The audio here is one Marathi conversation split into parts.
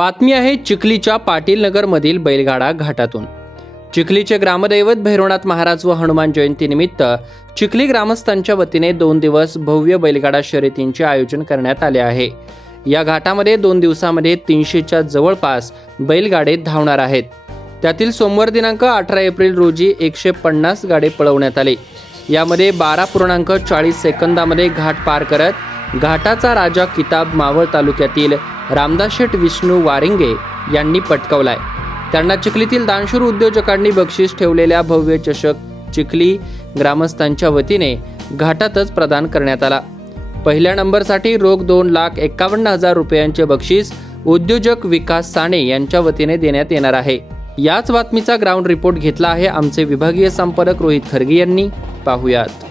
बातमी आहे चिखलीच्या पाटील नगरमधील बैलगाडा घाटातून. चिखलीचे ग्रामदैवत भैरवनाथ महाराज व हनुमान जयंतीनिमित्त चिखली ग्रामस्थांच्या वतीने दोन दिवस भव्य बैलगाडा शर्यतींचे आयोजन करण्यात आले आहे. या घाटामध्ये दोन दिवसामध्ये तीनशेच्या जवळपास बैलगाडे धावणार आहेत. त्यातील सोमवार दिनांक अठरा एप्रिल रोजी एकशे पन्नास गाडे पळवण्यात आले. यामध्ये बारा पूर्णांक चाळीस सेकंदामध्ये घाट पार करत घाटाचा राजा किताब मावळ तालुक्यातील रामदास शेठ विष्णू वारिंगे यांनी पटकवलाय. त्यांना चिखलीतील दानशूर उद्योजकांनी बक्षीस ठेवलेल्या भव्य चषक चिखली ग्रामस्थांच्या वतीने घाटातच प्रदान करण्यात आला. पहिल्या नंबरसाठी रोख दोन लाख एकावन्न हजार रुपयांचे बक्षीस उद्योजक विकास साने यांच्या वतीने देण्यात येणार आहे. याच बातमीचा ग्राउंड रिपोर्ट घेतला आहे आमचे विभागीय संपादक रोहित खरगे यांनी. पाहुयात.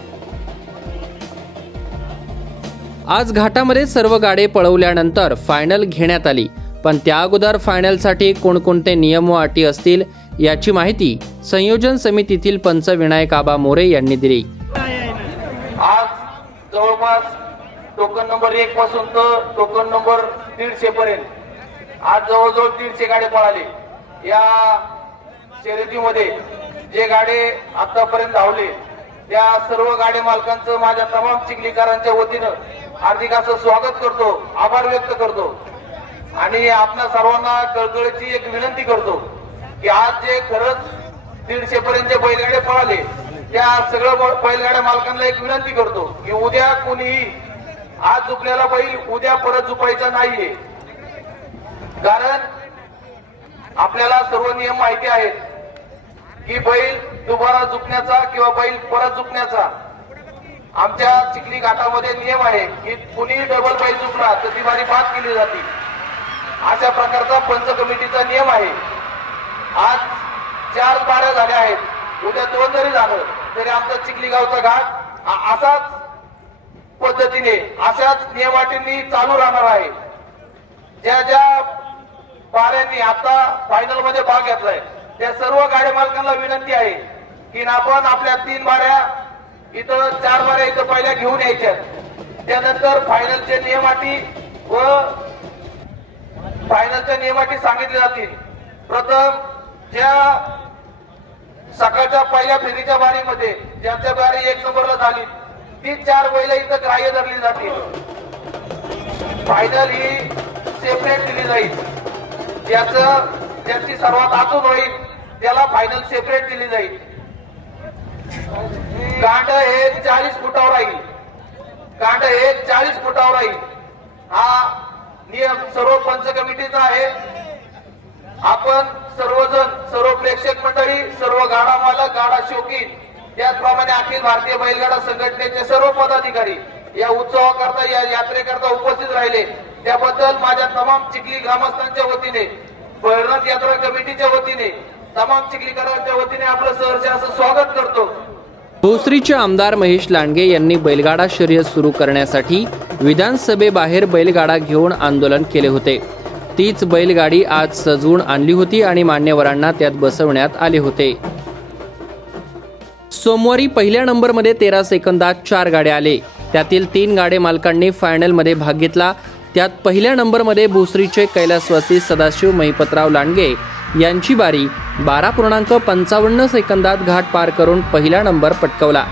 आज घाटामध्ये सर्व गाडे पळवल्यानंतर फायनल घेण्यात आली. पण त्या अगोदर फायनलसाठी कोणकोणते नियम व अटी असतील याची माहिती संयोजन समितीतील पंच विनायक आबा मोरे यांनी दिली. आज जवळपास टोकन नंबर एक पासून तर टोकन नंबर दीडशे पर्यंत. आज जवळजवळ दीडशे गाडे पळाले. या शर्यतीमध्ये जे गाडे आतापर्यंत धावले त्या सर्व गाडे मालकांचं माझ्या तमाम चिखलीकरांच्या वतीनं हार्दिकाचं स्वागत करतो आभार व्यक्त करतो. आणि आपल्या सर्वांना कळकळीची एक विनंती करतो की आज जे खरंच दीडशे पर्यंत जे बैलगाडे पळाले त्या सगळं बैलगाड्या मालकांना एक विनंती करतो की उद्या कोणीही आज झुकलेला बैल उद्या परत झुपायचा नाहीये. कारण आपल्याला सर्व नियम माहिती आहेत की बैल दुबारा झुकण्याचा किंवा बैल परत झुकण्याचा आमच्या चिखली घाटामध्ये नियम आहे की कुणीही डबल बैल चुकला तर ती बारी बाद केली जाते. अशा प्रकारचा पंच कमिटीचा नियम आहे. आज चार बाऱ्या झाल्या आहेत. उद्या दोन जरी झालं तरी आमचा चिखली गावचा घाट असाच पद्धतीने अशाच नियमाटींनी चालू राहणार आहे. ज्या ज्या बाऱ्यांनी आता फायनलमध्ये भाग घेतलाय त्या सर्व गाडी मालकांना विनंती आहे की आपण आपल्या तीन बाऱ्या इथं चार बाऱ्या इथं पहिल्या घेऊन यायच्या. त्यानंतर फायनलचे नियमाटी व फायनलच्या नियमाटी सांगितली जातील. प्रथम ज्या सकाळच्या पहिल्या फेरीच्या बारीमध्ये ज्यांच्या बारी एक नंबरला झाली ती चार बैल इथं ग्राह्य धरली जातील. फायनल ही सेपरेट दिली जाईल. ज्याचं ज्यांची सर्वात आतून होईल त्याला फायनल सेपरेट दिली जाईल. कांड हे चाळीस फुटावर राहील कांड हे चाळीस फुटावर राहील हा नियम सर्व पंच कमिटीचा आहे. आपण सर्वजण सर्व प्रेक्षक मंडळी सर्व गाडा मालक गाडा शौकीन त्याचप्रमाणे अखिल भारतीय बैलगाडा संघटनेचे सर्व पदाधिकारी या उत्सवाकरता या यात्रेकरता उपस्थित राहिले. त्याबद्दल माझ्या तमाम चिखली ग्रामस्थांच्या वतीने भैरनाथ यात्रा कमिटीच्या वतीने तमाम चिखलीकरांच्या वतीने आपलं सहर्ष असं स्वागत करतो. भोसरीचे आमदार महेश लांडगे यांनी बैलगाडा शर्यत सुरू करण्यासाठी विधानसभेबाहेर बैलगाडा घेऊन आंदोलन केले होते. तीच बैलगाडी आज सजवून आणली होती आणि मान्यवरांना त्यात बसवण्यात आले होते. सोमवारी पहिल्या नंबरमध्ये तेरा सेकंदात चार गाड्या आले. त्यातील तीन गाडे मालकांनी फायनलमध्ये भाग घेतला. त्यात पहिल्या नंबरमध्ये भोसरीचे कैलासवासी सदाशिव महिपतराव लांडगे यांची बारी बारा पूर्णांक पंचावन्न सेकंदात घाट पार करून पहिला नंबर पटकवला.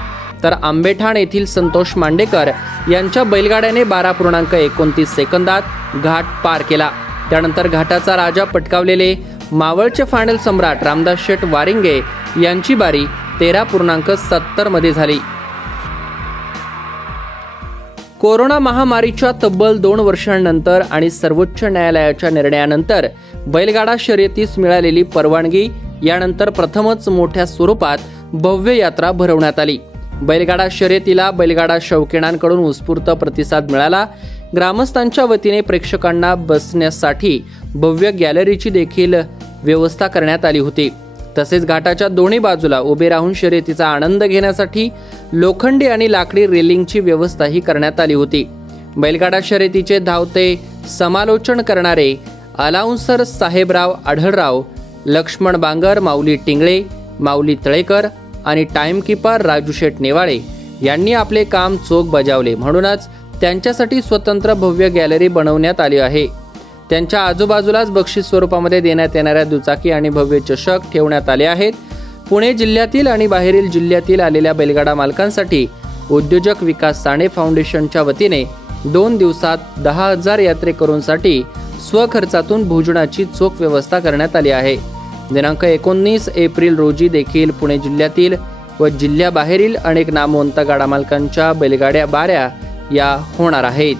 तर आंबेठाण येथील संतोष मांडेकर यांच्या बैलगाड्याने बारा पूर्णांक एकोणतीस सेकंदात घाट पार केला. त्यानंतर घाटाचा राजा पटकावलेले मावळचे फायनल सम्राट रामदास शेठ वारिंगे यांची बारी तेरा पूर्णांक सत्तरमध्ये झाली. कोरोना महामारीच्या तब्बल दोन वर्षांनंतर आणि सर्वोच्च न्यायालयाच्या निर्णयानंतर बैलगाडा शर्यतीस मिळालेली परवानगी यानंतर प्रथमच मोठ्या स्वरूपात भव्य यात्रा भरवण्यात आली. बैलगाडा शर्यतीला बैलगाडा शौकीनांकडून उत्स्फूर्त प्रतिसाद मिळाला. ग्रामस्थांच्या वतीने प्रेक्षकांना बसण्यासाठी भव्य गॅलरीची देखील व्यवस्था करण्यात आली होती. तसेच घाटाच्या दोन्ही बाजूला उभे राहून शर्यतीचा आनंद घेण्यासाठी लोखंडी आणि लाकडी रेलिंगची व्यवस्थाही करण्यात आली होती. बैलगाडा शर्यतीचे धावते समालोचन करणारे अलाउन्सर साहेबराव आढळराव लक्ष्मण बांगर माऊली टिंगळे माऊली तळेकर आणि टाईमकीपर राजू शेठ नेवाळे यांनी आपले काम चोख बजावले. म्हणूनच त्यांच्यासाठी स्वतंत्र भव्य गॅलरी बनवण्यात आली आहे. त्यांच्या आजूबाजूलाच बक्षीस स्वरूपामध्ये देण्यात येणाऱ्या दुचाकी आणि भव्य चषक ठेवण्यात आले आहेत. पुणे जिल्ह्यातील आणि बाहेरील जिल्ह्यातील आलेल्या बैलगाडा मालकांसाठी उद्योजक विकास साने फाउंडेशनच्या वतीने दोन दिवसात दहा हजार यात्रेकरूंसाठी स्वखर्चातून भोजनाची चोख व्यवस्था करण्यात आली आहे. दिनांक एकोणीस एप्रिल रोजी देखील पुणे जिल्ह्यातील व जिल्ह्याबाहेरील अनेक नामवंत गाडा मालकांच्या बैलगाड्या बाऱ्या या होणार आहेत.